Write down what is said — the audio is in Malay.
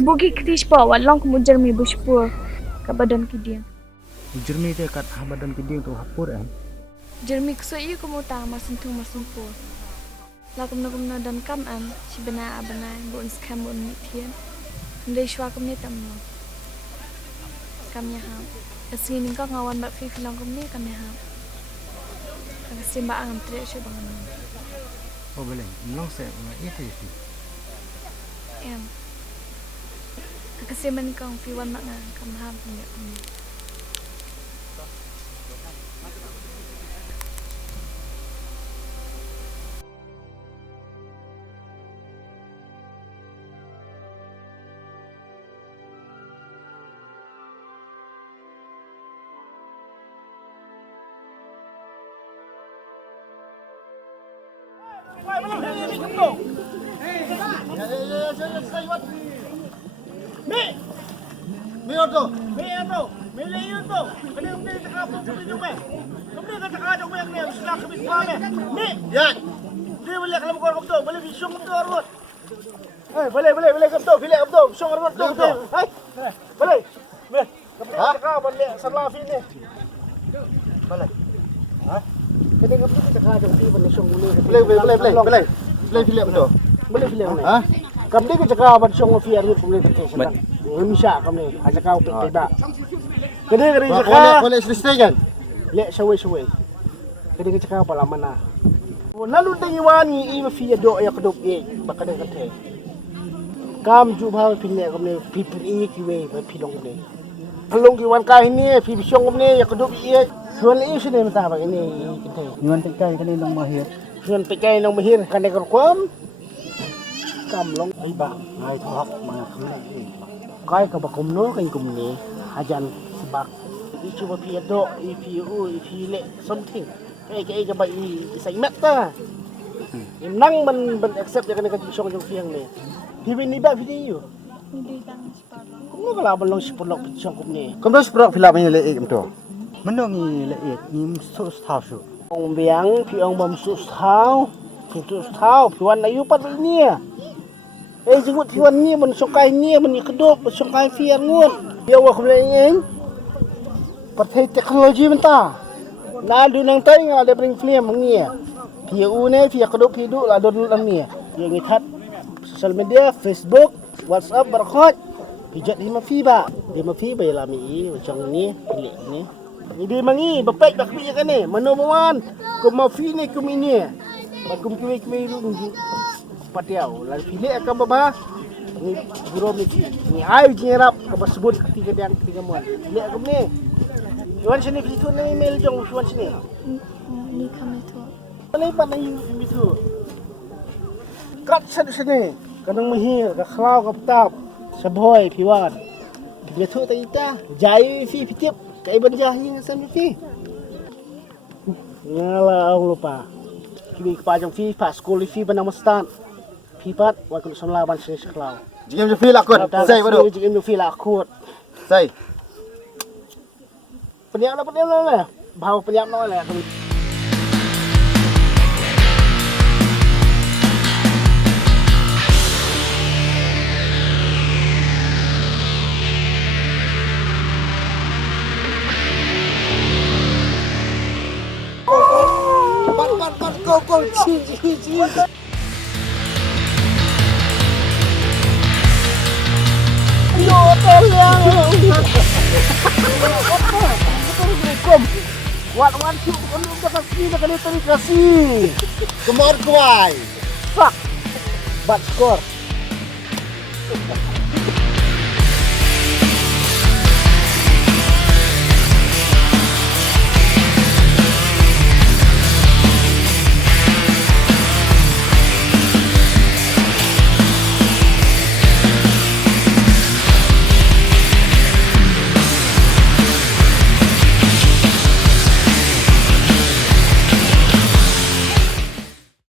Bugi krish pa walang kemujar mi bushpur ke badan kidia. Jernih dia kat badan keding tu hapur kan. Jermi kusoi kumuta masentu masumpur. Lakum nakum dan kam am si bena abana bun skam bun mithian. Ndai shwa kum ni tamno. Kam ya ha. Asini ko ngawan ba fi filang kum ni kam ya ha. Kasi ba ang tre siya bangan. Oh boleh. Long saya itu ya. Em. Kasi man kong fi wan mak nga kam ha punya. Boleh kapto, pilih kapto, syong arwat kapto. Hai. Boleh. Kapto cakap balik salah sini. Boleh. Ha? Kena kapto cakap jom pi balik syong boleh. Boleh pilih kapto. Boleh pilih. Ha? Kapto cakap balik syong fi arwat boleh kapto senang. Misya kami, aja kau tidak. Kena cakap. Boleh selesai kan? Lek sawai. Kena cakap apa lama na. Lalu tengiwan ni fi do ya kedop bakadang kate. Kam ju bhaw pinne kamne pipri kiwe ba pilong ne halong ki wan kai ni pi syong kamne ya kedop ye suan i sine mata ba ini kite Yuan tekai kali long mahir. suan pekai nong mahir kan ekor kom kam long Ai ba, ai thok mga kamne. kai ka ba kum no kan kum ni ajan sebak i chu ba pi do i pi u i pi le something kai ka ba i sai mata nang ban accept ya kan ka syong jong fiang ni Pipi ni ba video. Hindi tang spar. Kung kalaban lang si Pulok Pitsong ko ni. Kau dah seberapa filap ini lek itu? Menongi lek ni sus tahu su. Ong biang piong bom sus tau. Pintu tau piwan ayu pat ni. Jengut piwan ni men sokai ni men kedop sokai fiar ngut. Dia wa kumle ngeng. Pathai teknologi menta. Na du nang tai ngada bring film ngi. Piu ne pia kedop hidu la do lan ni. Yang ngitat sosial media, Facebook, WhatsApp berkhot. Pijat di mafiba. Di mafiba ya lami macam ni, pilih ni. Ini mangi, bapek bak pilih kan ni. Manoman, kum mafi ni kum ini. Bakum kiwe lu patiau. Lalu pilih akan bapa. Ni guru ni. Ni air jerap ke sebut ketiga yang ketiga muan. Pilih akan ni. Yuan sini pilih tu ni email jong yuan sini. Ni kami tu. Boleh pan ni itu. Kat sini. Kadang mahir, kaklau kaptap, saboy, piwan. Dia tu tak kita, jai fi pitip, kai banjah yang asam fi. Ngala aku lupa. Kini kepajang fi pas sekolah fi benang mastan. Fi pat, waktu semula ban sini kaklau. Jika macam fil akut, saya baru. Jika fi lakut. Saya. Peniak lah. Bau peniak lah. Go, chi. Yo, tolong. Wat cu kan udah pasti dah kali tadi kasih. Kemar kuai. Fuck. But score.